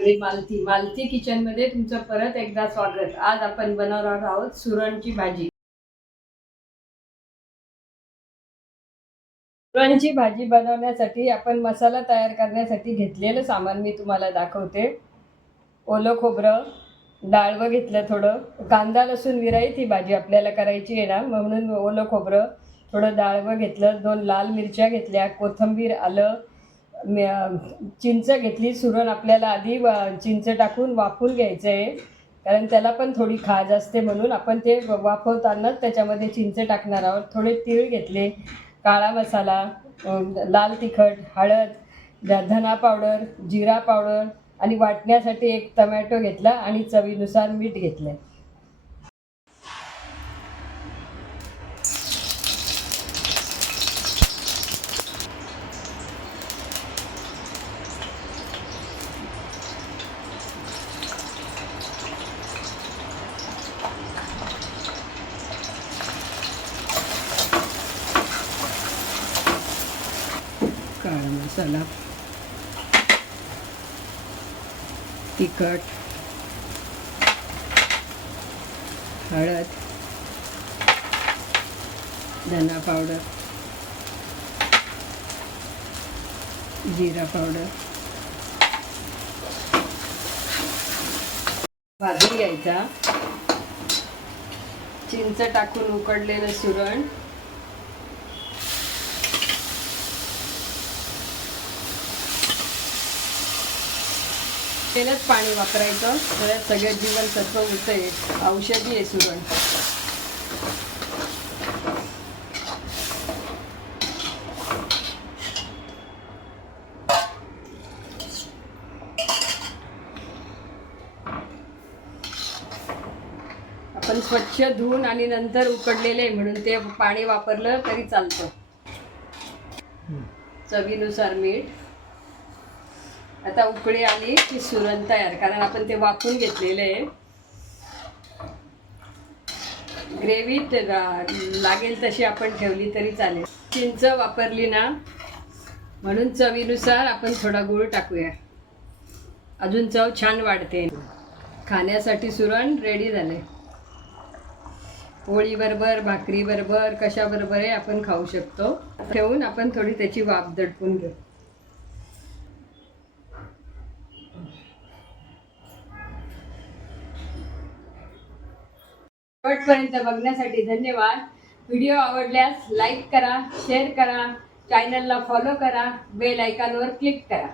मी Malati kitchen मध्ये तुमचं परत एकदा स्वागत। आज आपण बनवणार आहोत सुरणची भाजी। सुरणची भाजी बनवण्यासाठी आपण मसाला तयार करण्यासाठी घेतलेलं सामान मी तुम्हाला दाखवते। ओलं खोबरं, डाळवं घेतलं, थोडं कांदा लसूण विराईत ही भाजी आपल्याला करायची आहे ना, म्हणून ओलं खोबरं, थोडं डाळवं घेतलं, 2 लाल मिरच्या घेतल्या, कोथिंबीर, आलं, चिंच घेतली। सुरण आपल्याला आधी चिंच टाकून वाफवून घ्यायचं आहे, कारण त्याला पण थोडी खाज असते, म्हणून आपण ते वाफवतानाच त्याच्यामध्ये चिंच टाकणार आहोत। थोडे तीळ घेतले, काळा मसाला, लाल तिखट, हळद, धना पावडर, जिरा पावडर आणि वाटण्यासाठी 1 टोमॅटो घेतला आणि चवीनुसार मीठ घेतलं। काळा मसाला, तिखट, हळद, धना पावडर, जिरा पावडर भाजून घ्यायचा। चिंच टाकून उकडलेलं सुरण, तेलच पाणी वापरायचं, त्यात सगळ्यात जीवनसत्व होतंय, औषधी आहे सुरण। आपण स्वच्छ धुवून आणि नंतर उकडलेले म्हणून ते पाणी वापरलं तरी चालतं। चवीनुसार मीठ। आता उकळी आली की सुरण तयार, कारण आपण ते वाफवून घेतलेले आहे। ग्रेव्ही लागेल तशी आपण ठेवली तरी चालेल। चिंच वापरली ना, म्हणून चवीनुसार आपण थोडा गूळ टाकूया, अजून चव छान वाढते। खाण्यासाठी सुरण रेडी झाले। पोळी बरोबर, भाकरी बरोबर, कशा बरोबर आपण खाऊ शकतो। ठेवून आपण थोडी त्याची वाफ दडपून घेऊ। शेवटपर्यंत बघण्यासाठी धन्यवाद। व्हिडिओ आवडल्यास लाईक करा, शेअर करा, चॅनलला फॉलो करा, बेल आयकॉनवर क्लिक करा।